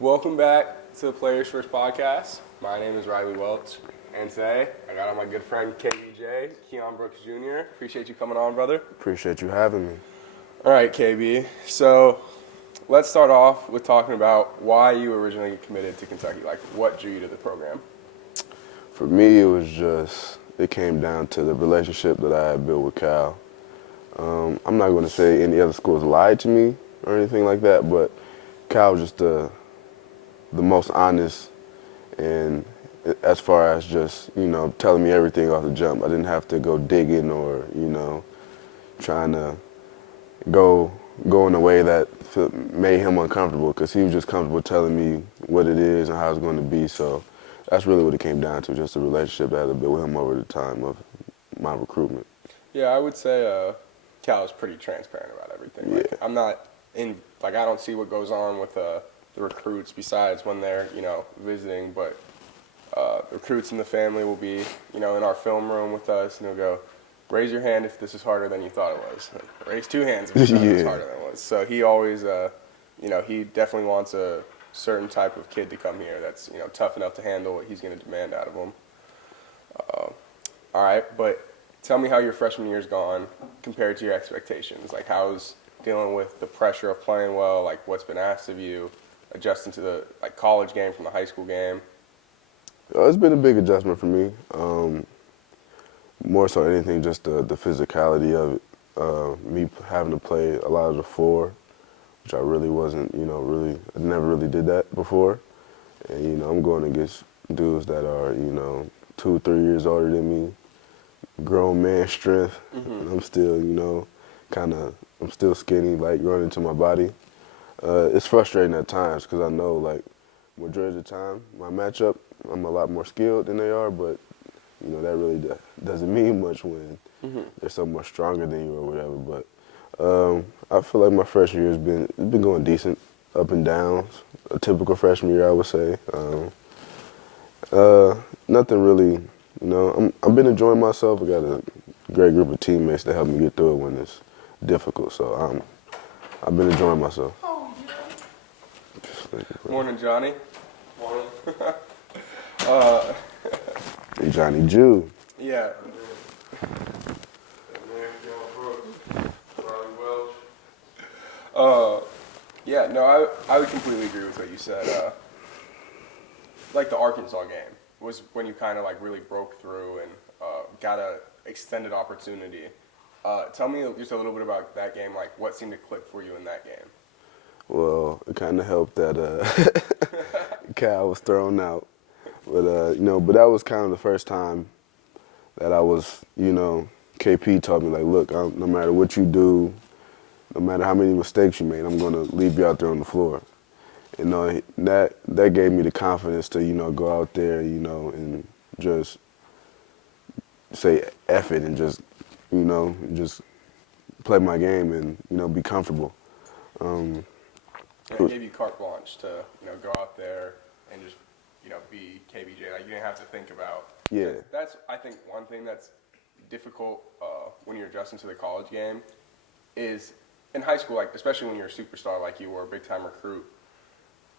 Welcome back to the Players First podcast. My name is Riley Welch, and today I got on my good friend KBJ, Keion Brooks Jr. Appreciate you coming on, brother. Appreciate you having me. All right, KB. So let's start off with talking about why you originally committed to Kentucky. Like, what drew you to the program? For me, it came down to the relationship that I had built with Cal. I'm not going to say any other schools lied to me or anything like that, but Cal was just the most honest, and as far as just, telling me everything off the jump. I didn't have to go digging or, trying to go in a way that made him uncomfortable, because he was just comfortable telling me what it is and how it's going to be. So that's really what it came down to, just the relationship that I had built with him over the time of my recruitment. Yeah, I would say Cal is pretty transparent about everything. Like, Yeah. I don't see what goes on with the recruits besides when they're, visiting, but the recruits and the family will be, in our film room with us, and they'll go, raise your hand if this is harder than you thought it was. Raise two hands if you thought it was harder than it was. So he always, he definitely wants a certain type of kid to come here that's, tough enough to handle what he's going to demand out of them. All right, but tell me how your freshman year's gone compared to your expectations. Like, how's dealing with the pressure of playing well, like what's been asked of you, adjusting to the college game from the high school game? It's been a big adjustment for me. More so than anything, just the physicality of it. Me having to play a lot of the four, which I really wasn't, I never really did that before. And, I'm going against dudes that are, 2-3 years older than me, grown man strength, and I'm still, I'm still skinny, like running into my body. It's frustrating at times, because I know, majority of the time, my matchup, I'm a lot more skilled than they are, but that really doesn't mean much when they're so much stronger than you or whatever. But I feel like my freshman year has been going decent, up and downs. A typical freshman year, I would say. Nothing really, I've been enjoying myself. I got a great group of teammates that help me get through it when it's difficult. So I've been enjoying myself. Morning, Johnny. Morning. Hey, Johnny Jew. Yeah. Yeah, no, I would completely agree with what you said. The Arkansas game was when you kind of really broke through and got a extended opportunity. Tell me just a little bit about that game, what seemed to click for you in that game. Well, it kind of helped that Cal was thrown out. But, but that was kind of the first time that I was, KP taught me, look, no matter what you do, no matter how many mistakes you made, I'm going to leave you out there on the floor. And that gave me the confidence to, go out there, and just say F it and just, just play my game and, be comfortable. It gave you carte blanche to, go out there and just, be KBJ. You didn't have to think about. Yeah. That's I think, one thing that's difficult when you're adjusting to the college game is in high school, especially when you're a superstar like you were, a big-time recruit,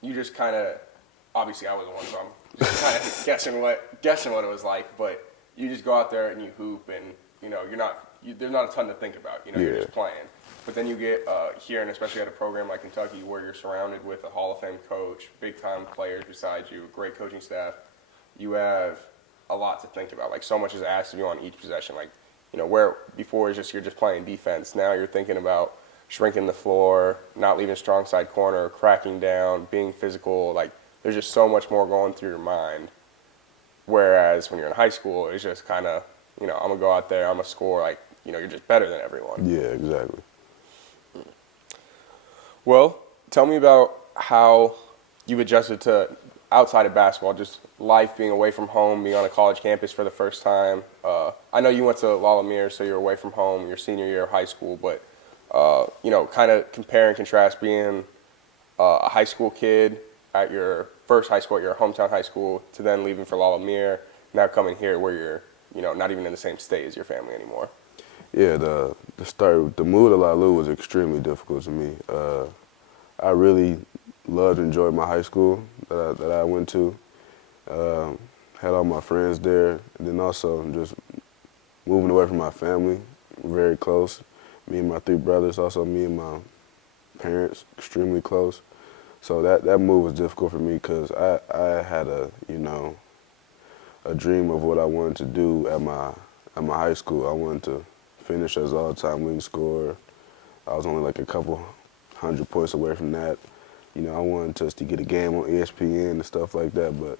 you just kind of, obviously I wasn't one, so I'm just kind of guessing what it was like, but you just go out there and you hoop and, there's not a ton to think about, you're just playing. But then you get here, and especially at a program like Kentucky, where you're surrounded with a Hall of Fame coach, big-time players beside you, great coaching staff, you have a lot to think about. So much is asked of you on each possession. Where before you're just playing defense, now you're thinking about shrinking the floor, not leaving strong side corner, cracking down, being physical. There's just so much more going through your mind. Whereas when you're in high school, it's just kind of, I'm going to go out there, I'm going to score. You're just better than everyone. Yeah, exactly. Well, tell me about how you've adjusted to outside of basketball, just life, being away from home, being on a college campus for the first time. I know you went to La Lumiere, so you're away from home your senior year of high school, but, kind of compare and contrast being a high school kid at your first high school, at your hometown high school, to then leaving for La Lumiere, now coming here where you're, not even in the same state as your family anymore. Yeah, the move to La Lu was extremely difficult to me. I really loved and enjoyed my high school that I went to. Had all my friends there, and then also just moving away from my family, very close. Me and my 3 brothers, also me and my parents, extremely close. So that move was difficult for me because I had a dream of what I wanted to do at my high school. I wanted to finish as all-time leading scorer. I was only like a couple 100 points away from that. I wanted us to get a game on ESPN and stuff like that, but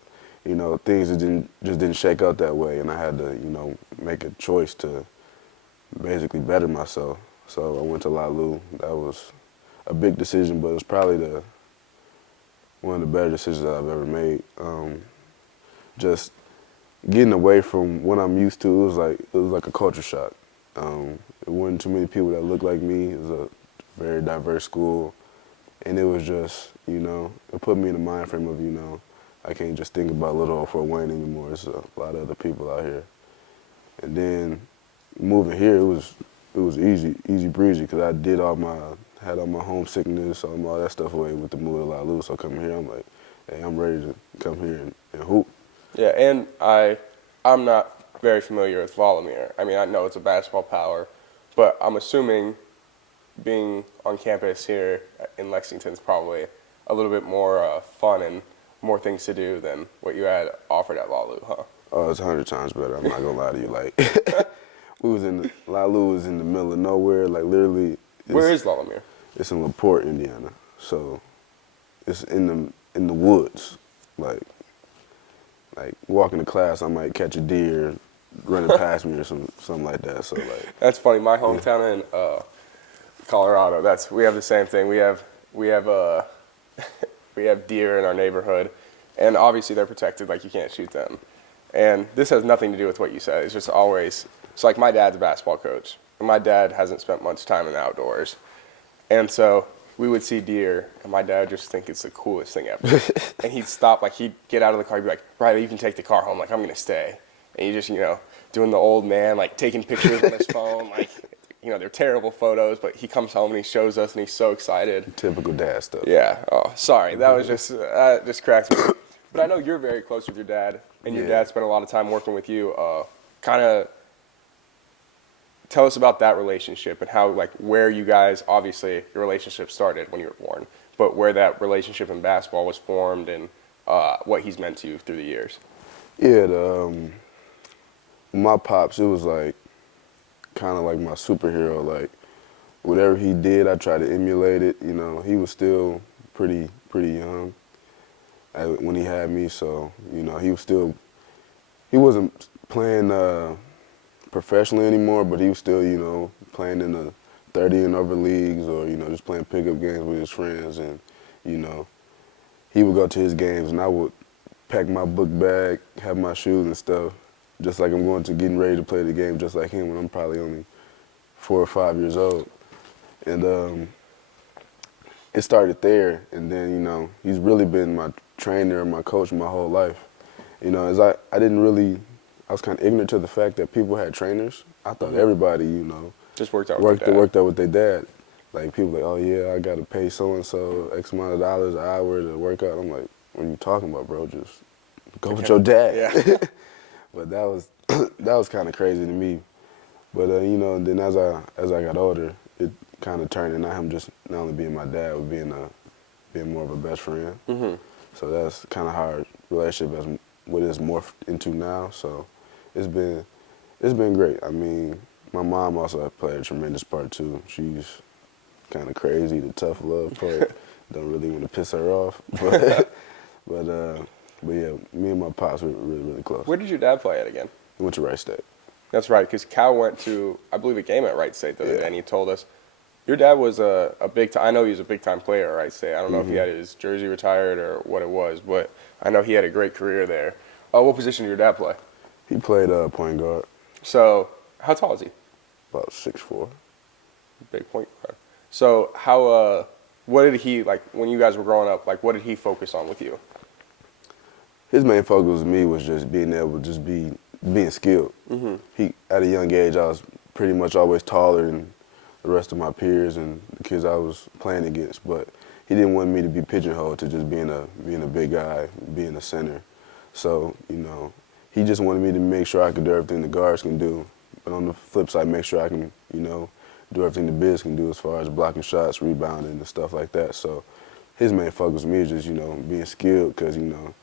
things just didn't shake out that way, and I had to make a choice to basically better myself. So I went to LaLu. That was a big decision, but it was probably one of the better decisions that I've ever made. Just getting away from what I'm used to, it was like a culture shock. It wasn't too many people that looked like me. It was a very diverse school, and it was just, it put me in the mind frame of, I can't just think about little old Fort Wayne anymore. There's a lot of other people out here. And then moving here, it was easy breezy, because I had all my homesickness, all that stuff away with the move to LaLu. So coming here, I'm like, hey, I'm ready to come here and hoop. Yeah, and I'm not very familiar with Volodymyr. I mean, I know it's a basketball power, but I'm assuming being on campus here in Lexington is probably a little bit more fun and more things to do than what you had offered at LaLu, huh? Oh, it's 100 times better. I'm not gonna lie to you. Like, LaLu was in the middle of nowhere. Like, literally. Where is Volodymyr? It's in LaPorte, Indiana. So it's in the woods. Like walking to class, I might catch a deer running past me or something like that. So like. That's funny. My hometown in Colorado. We have the same thing. We have we have deer in our neighborhood, and obviously they're protected. Like, you can't shoot them. And this has nothing to do with what you said. It's just always. It's like my dad's a basketball coach, and my dad hasn't spent much time in the outdoors, and so we would see deer, and my dad would just think it's the coolest thing ever. And he'd stop, like, he'd get out of the car, he'd be like, Riley, you can take the car home. Like, I'm gonna stay. And he just, doing the old man, like, taking pictures on his phone, like. They're terrible photos, but he comes home and he shows us, and he's so excited. Typical dad stuff. Yeah. Oh, sorry. That was just cracks me. But I know you're very close with your dad, and your dad spent a lot of time working with you. Kind of tell us about that relationship and how, like, where you guys, obviously, your relationship started when you were born, but where that relationship in basketball was formed and what he's meant to you through the years. Yeah, my pops, it was like, kind of like my superhero. Like, whatever he did, I tried to emulate it. He was still pretty young when he had me, so he wasn't playing professionally anymore, but he was still playing in the 30 and over leagues, or just playing pickup games with his friends. And he would go to his games, and I would pack my book bag, have my shoes and stuff, just like I'm getting ready to play the game, just like him when I'm probably only 4 or 5 years old. And it started there, and then, he's really been my trainer and my coach my whole life. As I was kind of ignorant to the fact that people had trainers. I thought everybody, just worked out with their dad. Like, people like, oh yeah, I got to pay so-and-so X amount of dollars an hour to work out. I'm like, what are you talking about, bro? Just go with your dad. Yeah. But that was kind of crazy to me. But and then as I got older, it kind of turned into him just not only being my dad, but being more of a best friend. Mm-hmm. So that's kind of how our relationship is, what it's morphed into now. So it's been great. I mean, my mom also played a tremendous part too. She's kind of crazy, the tough love part. Don't really want to piss her off, but yeah, me and my pops were really, really close. Where did your dad play at again? He went to Wright State. That's right, because Cal went to, I believe, a game at Wright State the other day, and he told us your dad was a big time. I know he was a big time player at Wright State. I don't know if he had his jersey retired or what it was, but I know he had a great career there. What position did your dad play? He played point guard. So, how tall is he? About 6'4". Big point guard. So, what did he, like, when you guys were growing up, like, what did he focus on with you? His main focus with me was just being able to being skilled. Mm-hmm. At a young age, I was pretty much always taller than the rest of my peers and the kids I was playing against. But he didn't want me to be pigeonholed to just being a big guy, being a center. So, you know, he just wanted me to make sure I could do everything the guards can do, but on the flip side, make sure I can, you know, do everything the bigs can do as far as blocking shots, rebounding, and stuff like that. So his main focus with me is just, you know, being skilled because, you know,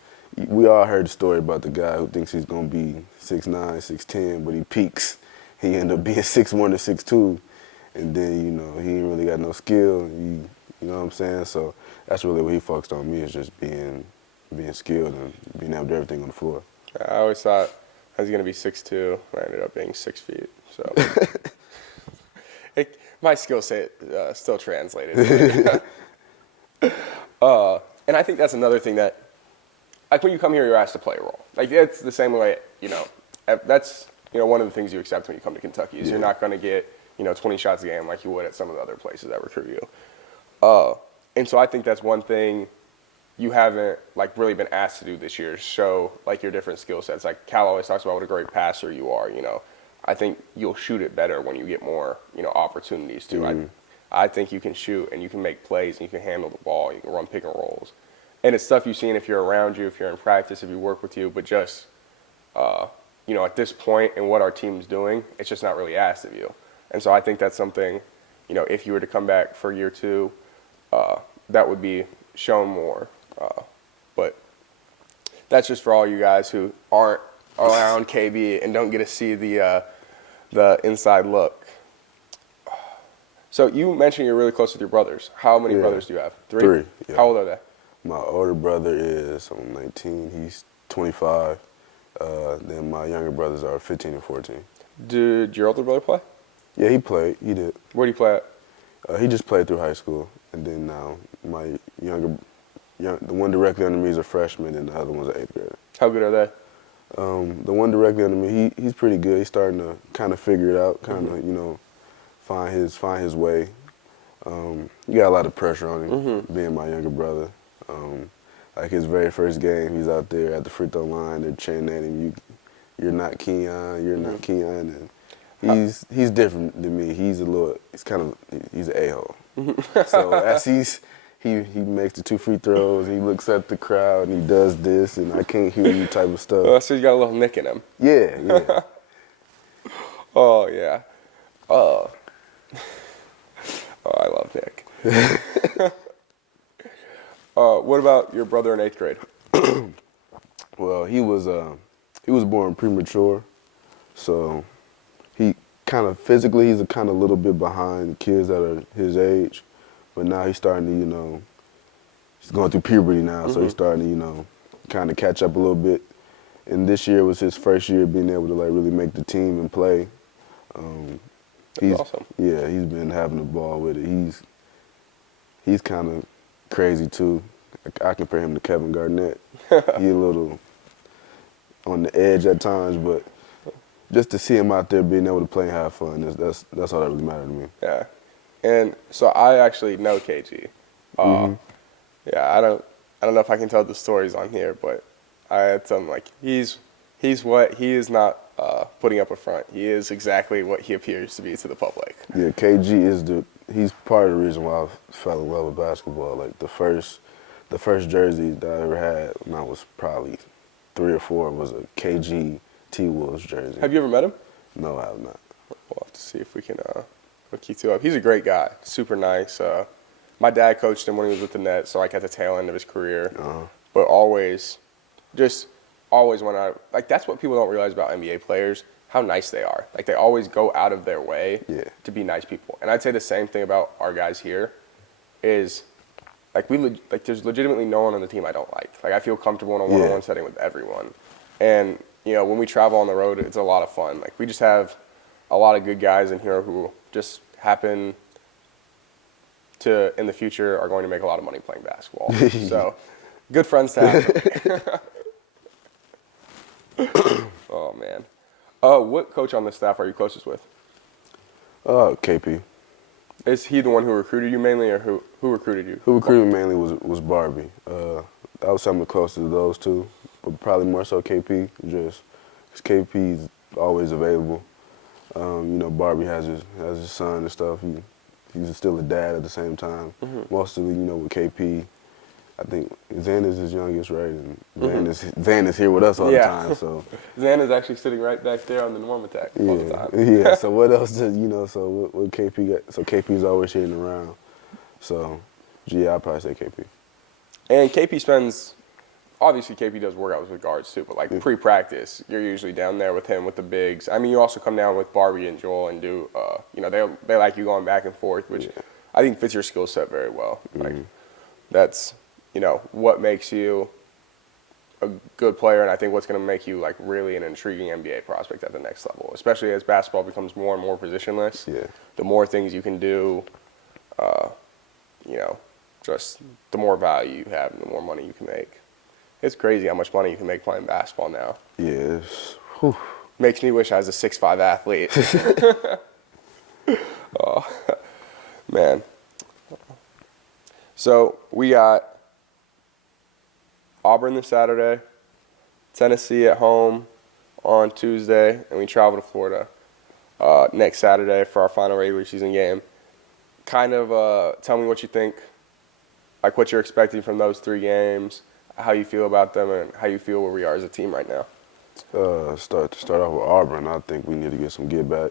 we all heard the story about the guy who thinks he's going to be 6'9", 6'10", but he peaks. He ended up being 6'1" or 6'2", and then, you know, he ain't really got no skill. You know what I'm saying? So that's really what he focused on me, is just being skilled and being able to do everything on the floor. I always thought I was going to be 6'2", and I ended up being 6 feet. So my skill set still translated. And I think that's another thing that, like, when you come here, you're asked to play a role. Like, it's the same way, you know, that's, you know, one of the things you accept when you come to Kentucky is you're not going to get, you know, 20 shots a game like you would at some of the other places that recruit you. And so I think that's one thing you haven't, like, really been asked to do this year, show, like, your different skill sets. Like, Cal always talks about what a great passer you are, you know. I think you'll shoot it better when you get more, you know, opportunities to. Mm-hmm. I think you can shoot and you can make plays and you can handle the ball. You can run pick and rolls. And it's stuff you've seen if you're around you, if you're in practice, if you work with you. But just, you know, at this point in what our team's doing, it's just not really asked of you. And so I think that's something, you know, if you were to come back for year 2, that would be shown more. But that's just for all you guys who aren't around KB and don't get to see the inside look. So you mentioned you're really close with your brothers. How many brothers do you have? 3? 3, yeah. How old are they? My older brother is, I'm 19, he's 25. Then my younger brothers are 15 and 14. Did your older brother play? Yeah, he played. He did. Where did he play at? He just played through high school. And then now my the one directly under me is a freshman, and the other one's an 8th grader. How good are they? The one directly under me, he's pretty good. He's starting to kind of figure it out, kind of, you know, find his way. You got a lot of pressure on him, being my younger brother. Like his very first game, he's out there at the free throw line. They're chanting at him, "You're not Keion. You're not Keion." And he's different than me. He's an a-hole. So as he makes the 2 free throws, he looks at the crowd and he does this, and I can't hear you type of stuff. So he's got a little nick in him. Yeah. Oh yeah. Oh, I love Nick. What about your brother in 8th grade? Well, he was born premature, so he kind of physically he's a kind of little bit behind kids that are his age, but now he's starting to, you know, he's going through puberty now, so he's starting to, you know, kind of catch up a little bit. And this year was his first year being able to, like, really make the team and play. That's awesome. Yeah, he's been having the ball with it. He's kind of crazy too. I compare him to Kevin Garnett. He's a little on the edge at times, but just to see him out there being able to play and have fun, that's all that really matters to me. Yeah, and so I actually know KG. Yeah, I don't know if I can tell the stories on here, but I had some, like, he's what he is not putting up a front. He is exactly what he appears to be to the public. Yeah, KG he's part of the reason why I fell in love with basketball. Like the first jersey that I ever had when I was probably 3 or 4 was a KG T-Wolves jersey. Have you ever met him? No, I have not. We'll have to see if we can hook you 2 up. He's a great guy, super nice. My dad coached him when he was with the Nets, so like at the tail end of his career. But always when like, that's what people don't realize about NBA players, how nice they are. Like, they always go out of their way to be nice people. And I'd say the same thing about our guys here is, like, there's legitimately no one on the team I don't like. Like, I feel comfortable in a one-on-one setting with everyone. And, you know, when we travel on the road, it's a lot of fun. Like, we just have a lot of good guys in here who just happen to, in the future, are going to make a lot of money playing basketball. So, good friends to have. Oh, man. What coach on the staff are you closest with? KP. Is he the one who recruited you mainly, or who recruited you? Who recruited me mainly was Barbie. I was something close to those two, but probably more so KP, just because KP's always available. You know, Barbie has his son and stuff. he's still a dad at the same time. Mm-hmm. Mostly, with KP. I think Zan is his youngest, right? And Mm-hmm. Van is here with us all the time. So Zan is actually sitting right back there on the Norm Attack all the time. yeah. So what else does So what KP got? So KP's always hitting around. So yeah, I'd probably say KP. And KP spends, obviously KP does workouts with guards too, but like pre-practice, you're usually down there with him with the bigs. I mean, you also come down with Barbie and Joel and do, they like you going back and forth, which I think fits your skill set very well. Like that's, what makes you a good player, and I think what's going to make you like really an intriguing NBA prospect at the next level, especially as basketball becomes more and more positionless. Yeah. The more things you can do, just the more value you have and the more money you can make. It's crazy how much money you can make playing basketball now. Yeah. Makes me wish I was a 6'5" athlete. Oh, man. So we got Auburn this Saturday, Tennessee at home on Tuesday, and we travel to Florida next Saturday for our final regular season game. Kind of tell me what you think, like what you're expecting from those 3 games, how you feel about them, and how you feel where we are as a team right now. Start off with Auburn. I think we need to get some get back.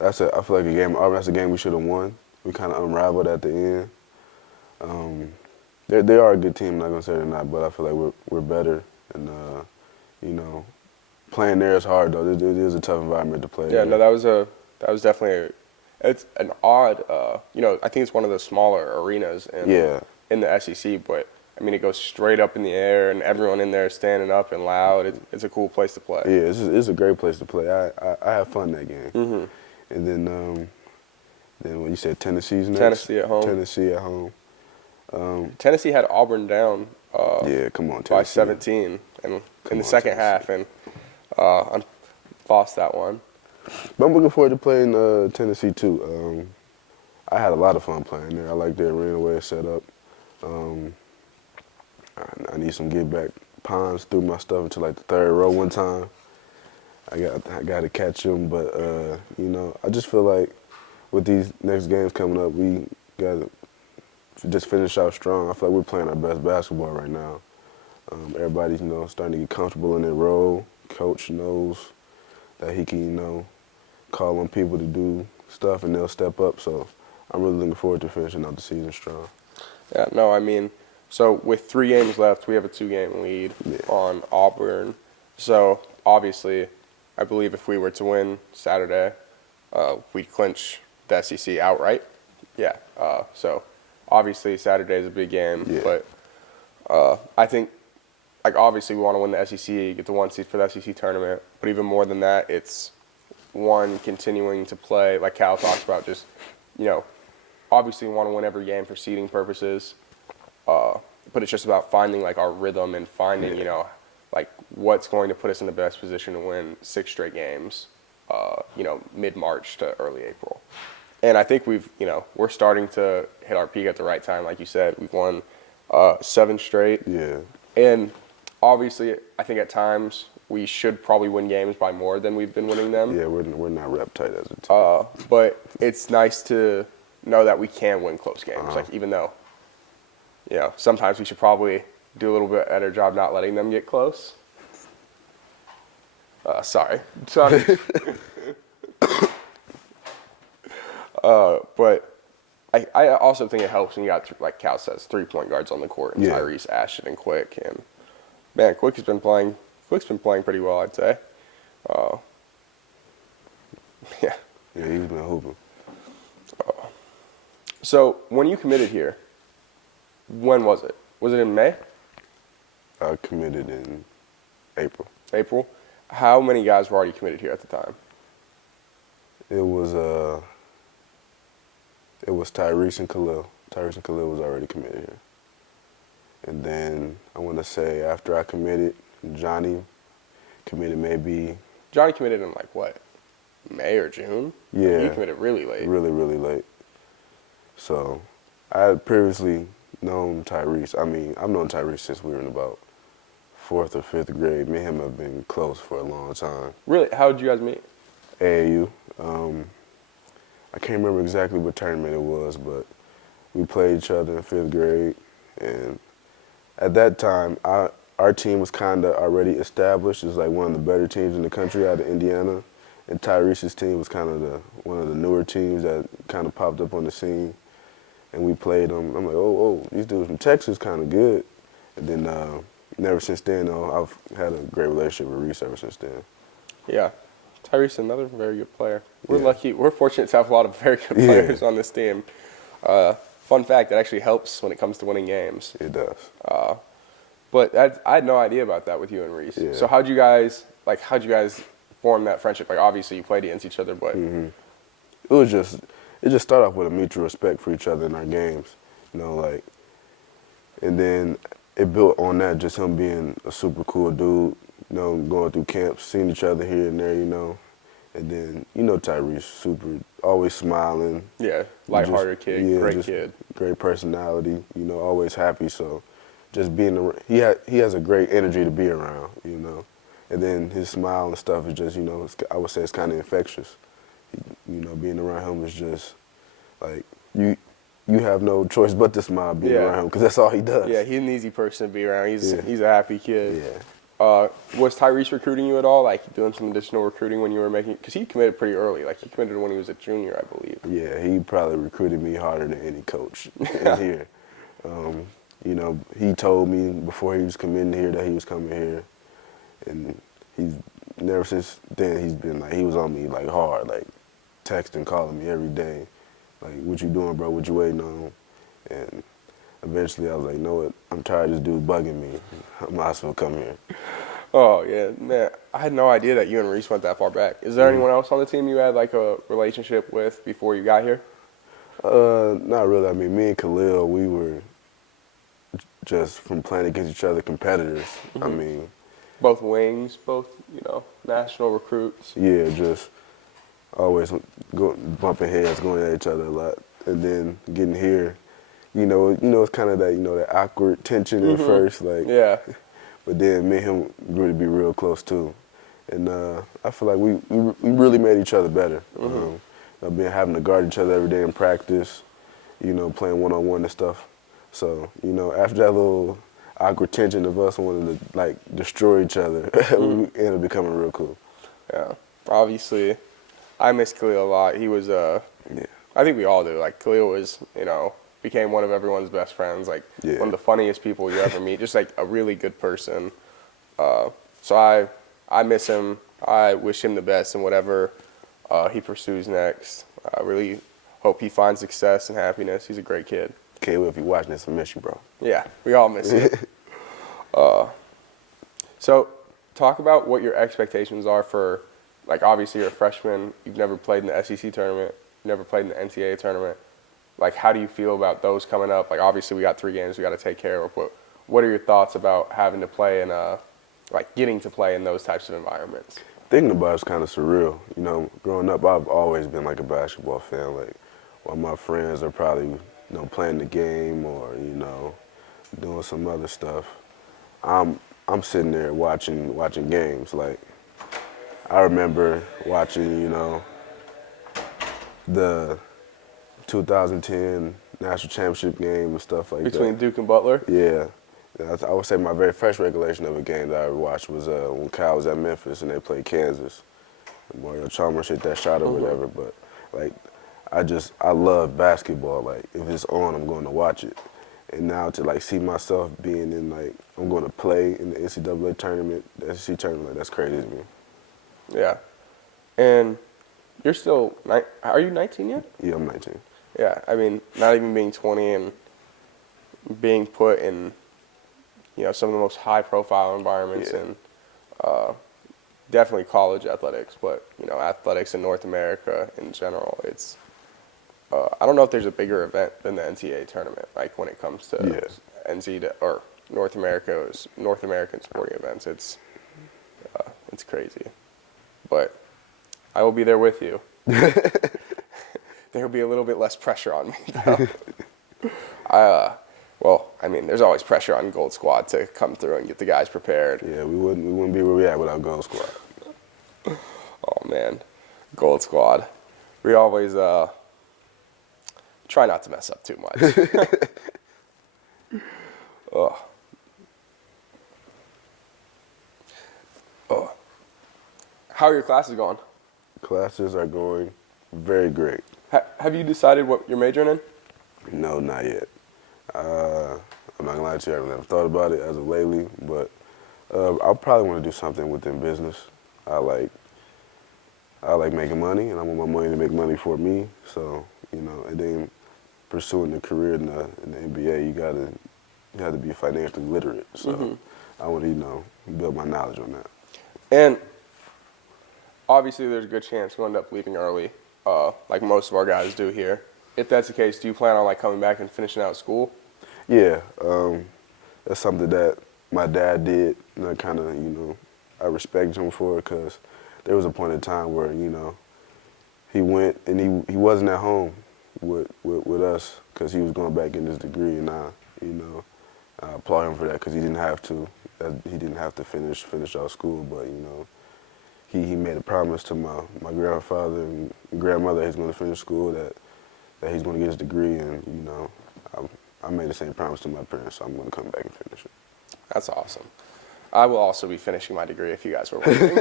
I feel like a game. Auburn. That's a game we should have won. We kind of unraveled at the end. They are a good team. I'm not gonna say they're not, but I feel like we're better. And playing there is hard though. It is a tough environment to play. Yeah, no, that was definitely it's an odd. I think it's one of the smaller arenas in the SEC, but I mean it goes straight up in the air, and everyone in there is standing up and loud. It's a cool place to play. Yeah, it's a great place to play. I have fun that game. Mm-hmm. And then when you said Tennessee's next. Tennessee at home. Tennessee at home. Tennessee had Auburn down. Come on, Tennessee. By 17 in the second half, and lost that one. But I'm looking forward to playing Tennessee too. I had a lot of fun playing there. I like their arena way it's set up. I need some get back. Pons threw my stuff into like the 3rd row one time. I got to catch him, but I just feel like with these next games coming up, we got to just finish out strong. I feel like we're playing our best basketball right now. Everybody's starting to get comfortable in their role. Coach knows that he can call on people to do stuff and they'll step up. So I'm really looking forward to finishing out the season strong. Yeah, no, I mean, so with 3 games left, we have a 2-game lead on Auburn. So obviously, I believe if we were to win Saturday, we'd clinch the SEC outright. Yeah. So obviously Saturday is a big game, but I think, like, obviously we want to win the SEC, get the 1 seed for the SEC tournament. But even more than that, it's continuing to play, like Cal talks about, just, obviously we want to win every game for seeding purposes. But it's just about finding, like, our rhythm and finding, like, what's going to put us in the best position to win 6 straight games, mid-March to early April. And I think we're starting to hit our peak at the right time. Like you said, we've won 7 straight. Yeah. And obviously, I think at times we should probably win games by more than we've been winning them. Yeah, we're not rep tight as a team. But it's nice to know that we can win close games. Like, even though, sometimes we should probably do a little bit better job not letting them get close. Sorry. But I also think it helps when you got, like Cal says, 3-point guards on the court, and Tyrese, Ashton, and Quick. And man, Quick's been playing pretty well, I'd say. Yeah, he's been hooping. So when you committed here, when was it? Was it in May? I committed in April. April. How many guys were already committed here at the time? It was Tyrese and Khalil. Tyrese and Khalil was already committed here. And then I want to say after I committed, Johnny committed maybe. Johnny committed in like what? May or June? Yeah. He committed really late. Really, really late. So I had previously known Tyrese. I mean, I've known Tyrese since we were in about 4th or 5th grade. Me and him have been close for a long time. Really? How did you guys meet? AAU. I can't remember exactly what tournament it was, but we played each other in 5th grade, and at that time, our team was kind of already established as like one of the better teams in the country out of Indiana, and Tyrese's team was kind of one of the newer teams that kind of popped up on the scene, and we played them. I'm like, oh, these dudes from Texas kind of good, and then never since then, though, I've had a great relationship with Reese ever since then. Yeah. Tyrese, another very good player. We're Yeah. lucky. We're fortunate to have a lot of very good players on this team. Fun fact, that actually helps when it comes to winning games. It does. But I had no idea about that with you and Reese. Yeah. So how'd you guys form that friendship? Like, obviously you played against each other, but It just started off with a mutual respect for each other in our games, like, and then it built on that, just him being a super cool dude, going through camps, seeing each other here and there, and then, Tyrese, super, always smiling. yeah, lighthearted kid, Yeah, great just kid. great personality, always happy, so just being around, he has a great energy to be around, and then his smile and stuff is just, I would say it's kind of infectious. Being around him is just like you have no choice but to smile being around him because that's all he does. Yeah, he's an easy person to be around. He's a happy kid. Yeah. Was Tyrese recruiting you at all? Like doing some additional recruiting when you were making? Because he committed pretty early. Like he committed when he was a junior, I believe. Yeah, he probably recruited me harder than any coach in here. He told me before he was committing here that he was coming here, and he's never since then he's been like he was on me like hard, like texting, calling me every day, like what you doing, bro? What you waiting on? And eventually I was like, you know what? I'm tired of this dude bugging me. I might as well come here. Oh yeah, man! I had no idea that you and Reese went that far back. Is there anyone else on the team you had like a relationship with before you got here? Not really. I mean, me and Khalil, we were just from playing against each other competitors. I mean, Both wings, both national recruits. yeah, just always bumping heads, going at each other a lot, and then getting here, it's kind of that that awkward tension at first, like Yeah. But then me and him grew to be real close too, and I feel like we really made each other better. Having to guard each other every day in practice, playing one-on-one and stuff. So after that little awkward tension of us wanting to like destroy each other, we ended up becoming real cool. Yeah. Obviously, I miss Khalil a lot. He was Yeah. I think we all do. Like Khalil was, became one of everyone's best friends. Like Yeah. one of the funniest people you ever meet. Just like a really good person. So I miss him. I wish him the best in whatever he pursues next. I really hope he finds success and happiness. He's a great kid. Okay, well, if you're watching this, I miss you, bro. Yeah, we all miss you. So talk about what your expectations are for, like, obviously you're a freshman. You've never played in the SEC tournament. You've never played in the NCAA tournament. Like, how do you feel about those coming up? Like, obviously we got 3 games we got to take care of. But what are your thoughts about having to play in, like, getting to play in those types of environments? Thinking about it's kind of surreal. Growing up, I've always been like a basketball fan. Like, while my friends are probably, playing the game or, doing some other stuff, I'm sitting there watching games. Like, I remember watching, the 2010 national championship game and stuff like that. Between Duke and Butler? Yeah. I would say my very first regulation of a game that I ever watched was when Kyle was at Memphis and they played Kansas. And Mario Chalmers hit that shot or whatever. But, like, I love basketball. Like, if it's on, I'm going to watch it. And now to, like, see myself being in, like, I'm going to play in the NCAA tournament, the SEC tournament, like, that's crazy to me. Yeah. And you're still, are you 19 yet? Yeah, I'm 19. Yeah, I mean, not even being 20 and being put in, some of the most high-profile environments and definitely college athletics, but, athletics in North America in general, it's, I don't know if there's a bigger event than the NCAA tournament, like when it comes to NCAA or North American sporting events. It's crazy, but I will be there with you. There will be a little bit less pressure on me, though. Well, I mean, there's always pressure on Gold Squad to come through and get the guys prepared. Yeah, we wouldn't be where we at without Gold Squad. Oh man, Gold Squad. We always try not to mess up too much. Ugh. Ugh. How are your classes going? Classes are going very great. Have you decided what you're majoring in? No, not yet. I'm not gonna lie to you, I haven't thought about it as of lately, but I'll probably want to do something within business. I like making money, and I want my money to make money for me. So, and then pursuing a career in the NBA, you got to be financially literate. So, I want to build my knowledge on that. And obviously, there's a good chance you'll end up leaving early, like most of our guys do here. If that's the case, do you plan on like coming back and finishing out school? Yeah, that's something that my dad did, and I kind of, I respect him for it, because there was a point in time where, he went and he wasn't at home with us because he was going back in his degree, and I applaud him for that, because he didn't have to. He didn't have to finish out school, but, he made a promise to my grandfather and grandmother he's going to finish school, that he's going to get his degree, and, I made the same promise to my parents, so I'm going to come back and finish it. That's awesome. I will also be finishing my degree if you guys were wondering.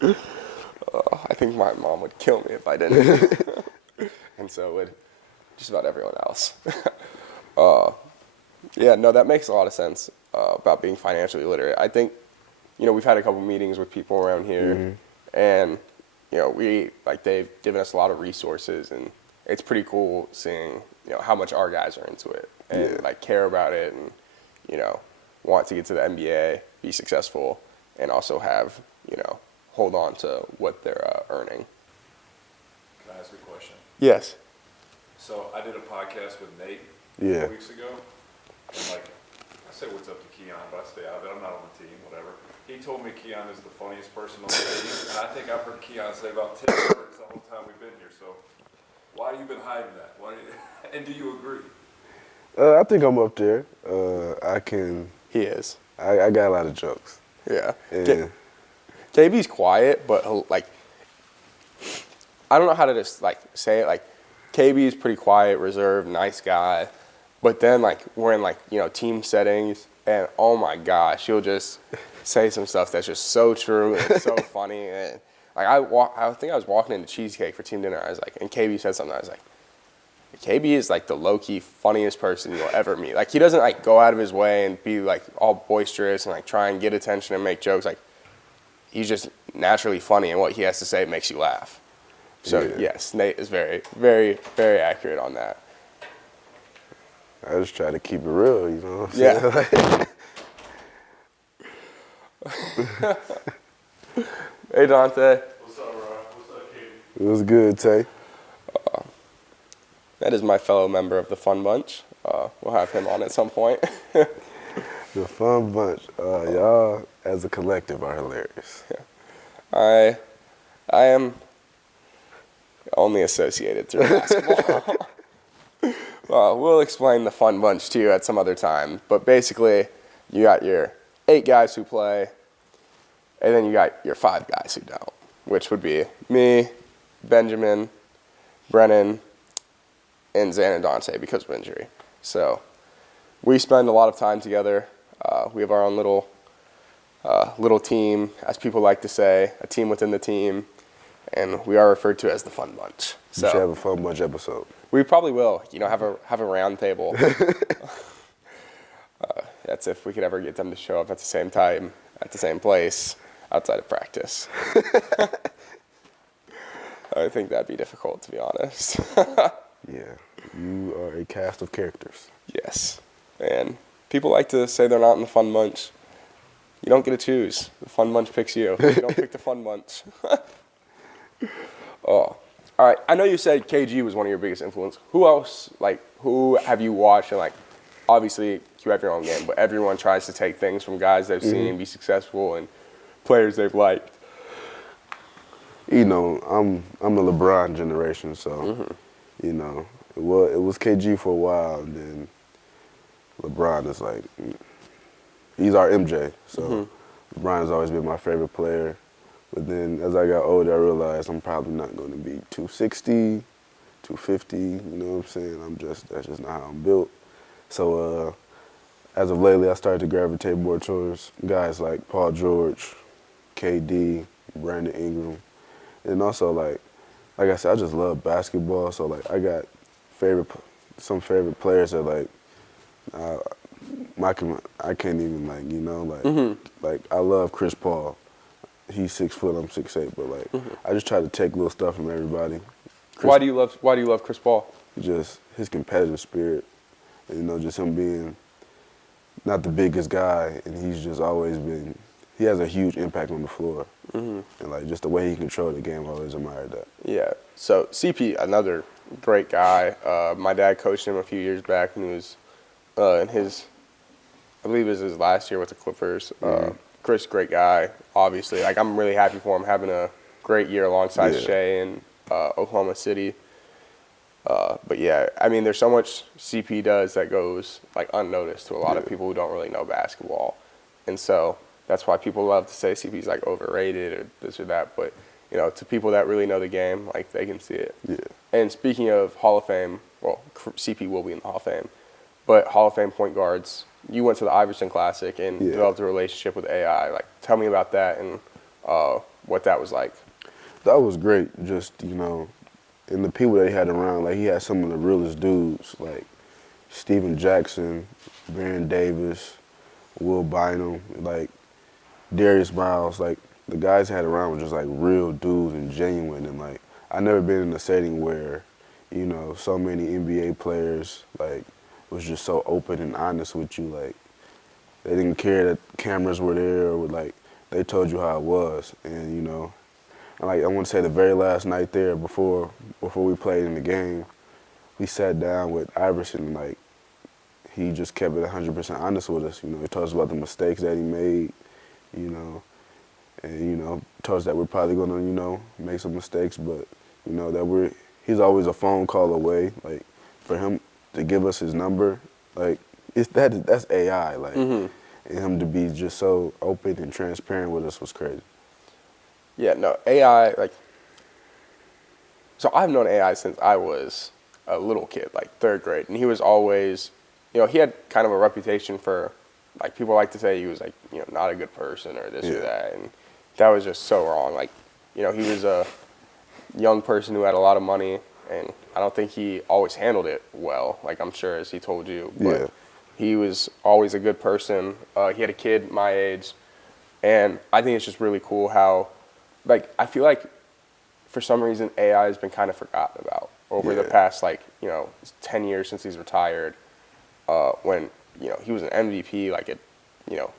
I think my mom would kill me if I didn't. And so would just about everyone else. Yeah, no, that makes a lot of sense about being financially literate. I think, we've had a couple meetings with people around here, and, they've given us a lot of resources, and it's pretty cool seeing, how much our guys are into it and, care about it and, want to get to the NBA, be successful, and also have, hold on to what they're earning. Can I ask a question? Yes. So I did a podcast with Nate Yeah. 4 weeks ago, and I say what's up to Keion, but I stay out of it. I'm not on the team, whatever. He told me Keion is the funniest person on the team, and I think I've heard Keion say about 10 words the whole time we've been here. So why have you been hiding that? And do you agree? I think I'm up there. He is. I got a lot of jokes. Yeah. And KB's quiet, but I don't know how to just say it. KB is pretty quiet, reserved, nice guy. But then we're in team settings, and oh my gosh, he'll just say some stuff that's just so true and it's so funny. And I think I was walking into Cheesecake for team dinner. I was and KB said something. I was KB is the low key funniest person you'll ever meet. He doesn't go out of his way and be all boisterous and try and get attention and make jokes. He's just naturally funny, and what he has to say makes you laugh. So, yes, Nate is very, very, very accurate on that. I just try to keep it real, you know what I'm saying? Yeah. Hey, Dante. What's up, Ron? What's up, Katie? It was good, Tay. That is my fellow member of the Fun Bunch. We'll have him on at some point. The Fun Bunch. Y'all, as a collective, are hilarious. Yeah. I am only associated through basketball. We'll explain the Fun Bunch to you at some other time. But basically, you got your 8 guys who play, and then you got your 5 guys who don't, which would be me, Benjamin, Brennan, and Zan and Dante because of injury. So we spend a lot of time together. We have our own little team, as people like to say, a team within the team, and we are referred to as the Fun Bunch. So You should have a Fun Bunch episode. we probably will, have a round table. That's if we could ever get them to show up at the same time, at the same place, outside of practice. I think that'd be difficult, to be honest. Yeah, you are a cast of characters. Yes. And people like to say they're not in the Fun Bunch. You don't get to choose. The Fun Bunch picks you. You don't pick the Fun Bunch. Oh. All right. I know you said KG was one of your biggest influence. Who else, who have you watched? And, obviously, you have your own game, but everyone tries to take things from guys they've seen be successful and players they've liked. I'm the LeBron generation, so, it was KG for a while, and then LeBron is he's our MJ, so LeBron has always been my favorite player. But then as I got older, I realized I'm probably not going to be 260, 250. You know what I'm saying? That's just not how I'm built. So as of lately, I started to gravitate more towards guys like Paul George, KD, Brandon Ingram, and also like I said, I just love basketball. So like I got some favorite players that like I can't even like like I love Chris Paul. He's 6 foot, I'm 6'8", but like I just try to take little stuff from everybody. Why do you love Chris Paul? Just his competitive spirit, and, just him being not the biggest guy, and he's just always been. He has a huge impact on the floor, and like just the way he controlled the game, I always admired that. Yeah. So CP, another great guy. My dad coached him a few years back, and he was in his, I believe it was his last year with the Clippers. Chris, great guy, obviously. Like, I'm really happy for him having a great year alongside Shea in Oklahoma City. But yeah, I mean, there's so much CP does that goes like unnoticed to a lot of people who don't really know basketball, and so that's why people love to say CP's like overrated or this or that. But to people that really know the game, like they can see it. Yeah. And speaking of Hall of Fame, well, CP will be in the Hall of Fame, but Hall of Fame point guards. You went to the Iverson Classic and developed a relationship with AI. Like, tell me about that and what that was like. That was great. Just and the people that he had around, like he had some of the realest dudes, like Steven Jackson, Baron Davis, Will Bynum, like Darius Miles. Like the guys he had around were just like real dudes and genuine. And like I never been in a setting where, so many NBA players like was just so open and honest with you. Like they didn't care that cameras were there, or like they told you how it was. And and like I want to say the very last night there before we played in the game, we sat down with Iverson and like he just kept it 100% honest with us. He told us about the mistakes that he made, and told us that we're probably gonna make some mistakes, but that he's always a phone call away. Like for him to give us his number, like that's AI. Like and him to be just so open and transparent with us was crazy. Yeah, no, AI, like, so I've known AI since I was a little kid, like 3rd grade, and he was always, he had kind of a reputation for, like, people like to say he was, like, not a good person or this or that, and that was just so wrong. Like, he was a young person who had a lot of money, and I don't think he always handled it well, like I'm sure as he told you, but he was always a good person. He had a kid my age, and I think it's just really cool how, like, I feel like for some reason AI has been kind of forgotten about over the past, like, 10 years since he's retired. When, he was an MVP, like,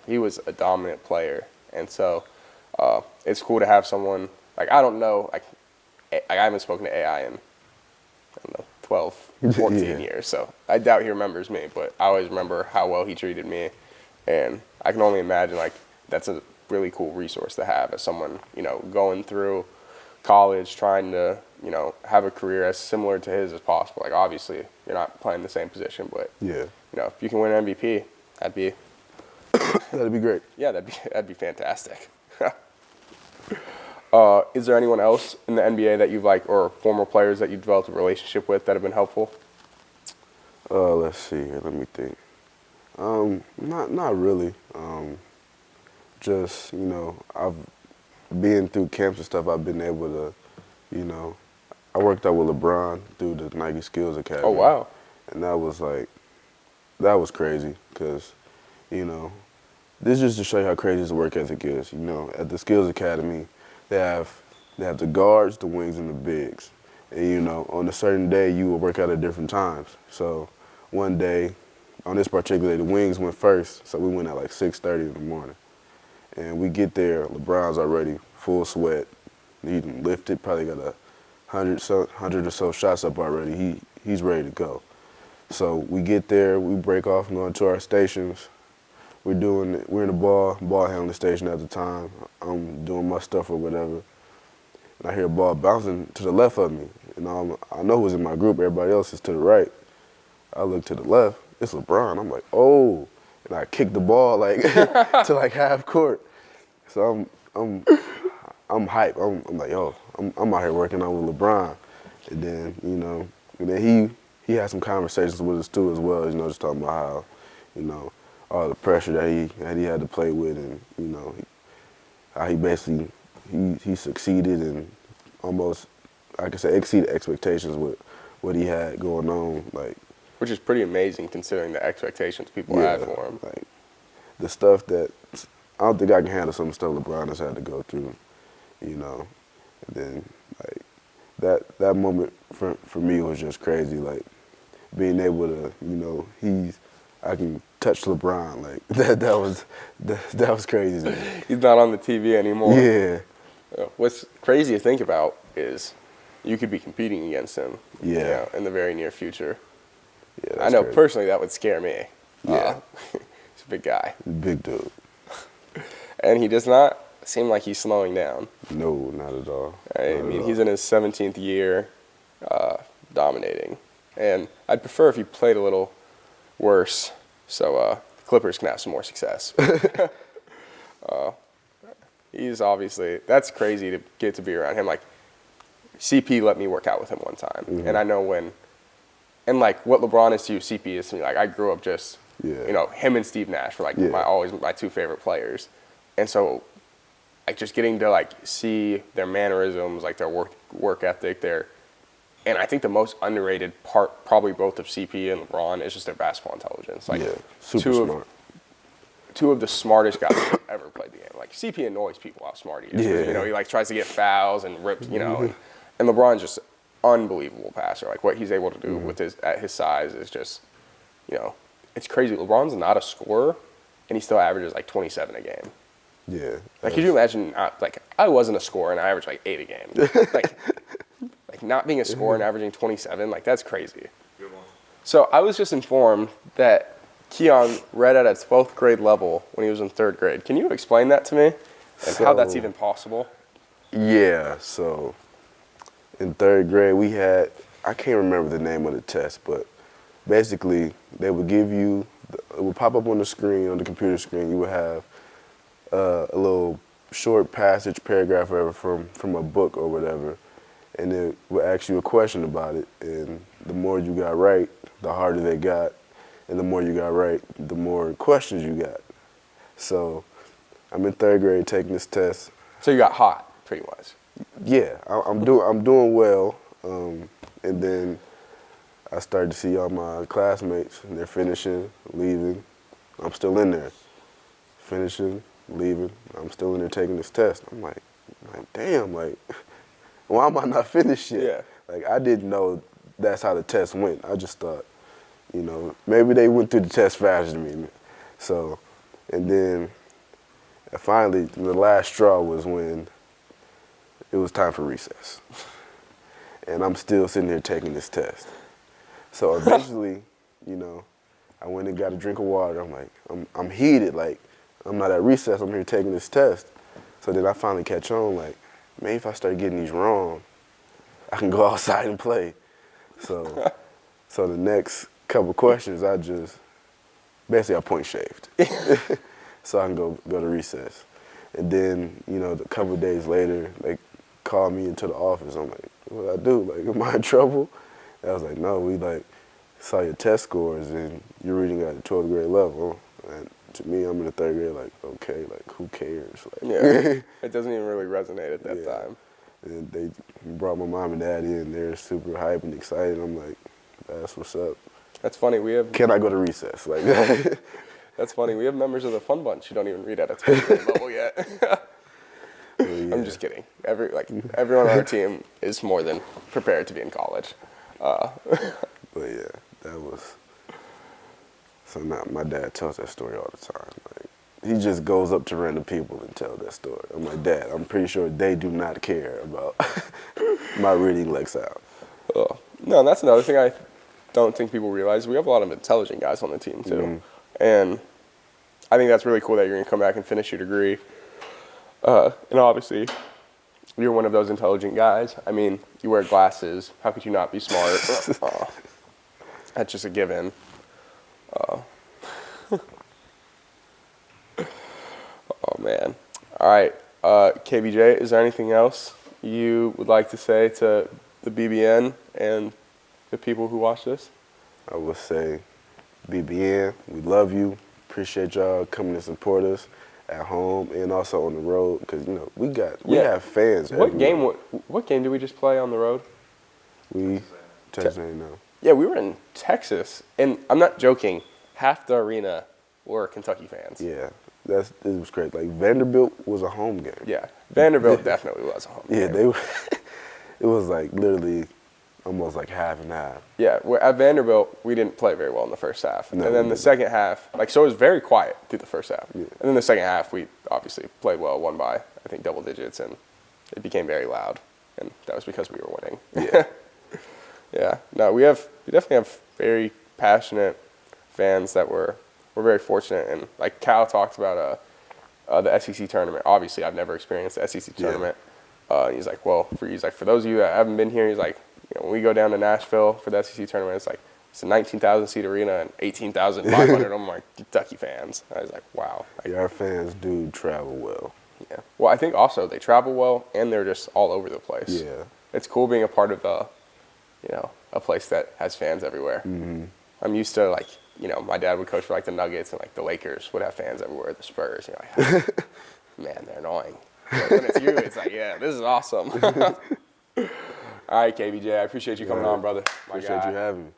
he was a dominant player. And so it's cool to have someone, like, I don't know, like, I haven't spoken to AI in, I don't know, 12, 14 years. So I doubt he remembers me, but I always remember how well he treated me. And I can only imagine, like, that's a really cool resource to have as someone, going through college, trying to, have a career as similar to his as possible. Like, obviously, you're not playing the same position, but, if you can win an MVP, that'd be great. Yeah, that'd be fantastic. Is there anyone else in the NBA that you've or former players that you've developed a relationship with that have been helpful? Let's see here. Let me think. Not really. Just, I've been through camps and stuff, I've been able to, I worked out with LeBron through the Nike Skills Academy. Oh, wow. And that was crazy because, this is just to show you how crazy his work ethic is. At the Skills Academy, they have the guards, the wings, and the bigs. And, on a certain day, you will work out at different times. So one day, on this particular day, the wings went first, so we went at like 6:30 in the morning. And we get there, LeBron's already full sweat. He lifted, probably got 100 or so shots up already. He's ready to go. So we get there, we break off and go into our stations. We're in the ball handling station at the time. I'm doing my stuff or whatever. And I hear a ball bouncing to the left of me. And I know who's in my group, everybody else is to the right. I look to the left, it's LeBron. I'm like, oh. And I kick the ball to half court. So I'm I'm hype. I'm like, yo, I'm out here working out with LeBron. And then, you know, and then he had some conversations with us too as well, you know, just talking about how, you know, all the pressure that he had to play with, and, you know, how he basically he succeeded and almost, like I said, exceeded expectations with what he had going on, like, which is pretty amazing considering the expectations people yeah, had for him. like the stuff that I don't think I can handle, some of the stuff LeBron has had to go through, you know. And then like that moment for me was just crazy, like being able to, you know, I can touch LeBron, like that was crazy to me. He's not on the TV anymore. Yeah. What's crazy to think about is you could be competing against him, Yeah. you know, in the very near future. Yeah, I that's know crazy. personally that would scare me. Yeah. He's a big guy. Big dude. And he does not seem like he's slowing down. No, not at all. I Not at mean, all. he's in his 17th year dominating. And I'd prefer if he played a little worse so the Clippers can have some more success. He's obviously, that's crazy to get to be around him. Like, CP let me work out with him one time. Mm-hmm. And I know when, and like what LeBron is to you, CP is to me. Like, I grew up just, Yeah. you know, him and Steve Nash were like Yeah. always my two favorite players. And so, like, just getting to like see their mannerisms, like their work ethic, and I think the most underrated part, probably both of CP and LeBron, is just their basketball intelligence. Like, Yeah, super smart. Two of the smartest guys who ever played the game. Like, CP annoys people how smart he is. Yeah. You know, he like tries to get fouls and rips, you know, and LeBron's just unbelievable passer. Like, what he's able to do with at his size is just, you know, it's crazy. LeBron's not a scorer, and he still averages like 27 a game. Yeah. Like, could you imagine? Like, I wasn't a scorer and I averaged like 8 a game. like not being a scorer and averaging 27, like that's crazy. Good one. So I was just informed that Keion read at a 12th grade level when he was in 3rd grade. Can you explain that to me and how that's So- even possible? Yeah, so in 3rd grade we had, I can't remember the name of the test, but basically they would give you, it would pop up on the screen, on the computer screen, you would have a little short passage, paragraph, whatever, from a book or whatever, and it would ask you a question about it, and the more you got right, the harder they got, and the more you got right, the more questions you got. So I'm in 3rd grade taking this test. So you got hot, pretty much. Yeah, I'm doing well, and then I started to see all my classmates, and they're finishing, leaving. I'm still in there, finishing, leaving. I'm still in there taking this test. I'm like, damn, like, why am I not finished yet? Yeah. Like, I didn't know that's how the test went. I just thought, you know, maybe they went through the test faster than me. So, and then finally, the last straw was when it was time for recess. And I'm still sitting here taking this test. So eventually, you know, I went and got a drink of water. I'm like, I'm heated, like, I'm not at recess, I'm here taking this test. So then I finally catch on, like, maybe if I start getting these wrong, I can go outside and play. So the next couple questions, basically I point shaved. So I can go to recess. And then, you know, a couple of days later, they called me into the office. I'm like, what do I do? Like, am I in trouble? And I was like, no, we like saw your test scores and you're reading at the 12th grade level. And to me, I'm in the 3rd grade, like, okay, like, who cares? Like, Yeah. It doesn't even really resonate at that Yeah. time. And they brought my mom and dad in. They're super hyped and excited. I'm like, that's what's up. That's funny. We have Can I go to recess? Like, That's funny. We have members of the Fun Bunch who don't even read at a 12th grade level yet. I'm just kidding. Everyone on our team is more than prepared to be in college. But yeah, that was. So now my dad tells that story all the time. Like, he just goes up to random people and tells that story. I'm like, Dad, I'm pretty sure they do not care about my reading Lexile. No, and that's another thing I don't think people realize. We have a lot of intelligent guys on the team too, and I think that's really cool that you're gonna come back and finish your degree. And obviously, you're one of those intelligent guys. I mean, you wear glasses. How could you not be smart? That's just a given. Oh man. All right. KBJ, is there anything else you would like to say to the BBN and the people who watch this? I would say, BBN, we love you. Appreciate y'all coming to support us at home and also on the road because you know we have fans. What everywhere. What game did we just play on the road? We Texas A&M. Yeah, we were in Texas, and I'm not joking. Half the arena were Kentucky fans. Yeah, it was great. Like Vanderbilt was a home game. Yeah, Vanderbilt definitely was a home Yeah, game. they were. It was like literally almost like half and half. Yeah, at Vanderbilt, we didn't play very well in the first half. No, and then we the didn't. second half, so it was very quiet through the first half. Yeah. And then the second half, we obviously played well, won by, I think, double digits, and it became very loud. And that was because we were winning. Yeah. Yeah. No, we definitely have very passionate fans that we're very fortunate. And like Cal talked about the SEC tournament. Obviously, I've never experienced the SEC Yeah. tournament. He's like, for those of you that haven't been here, he's like, when we go down to Nashville for the SEC tournament, it's a 19,000 seat arena and 18,500 of them are Kentucky fans. I was like, wow. Yeah, our fans do travel well. Yeah. Well, I think also they travel well and they're just all over the place. Yeah. It's cool being a part of a place that has fans everywhere. Mm-hmm. I'm used to my dad would coach for like the Nuggets and like the Lakers would have fans everywhere. The Spurs, like, man, they're annoying. But when it's you, it's like, yeah, this is awesome. All right, KBJ, I appreciate you coming on, brother. My Appreciate guy. you having me.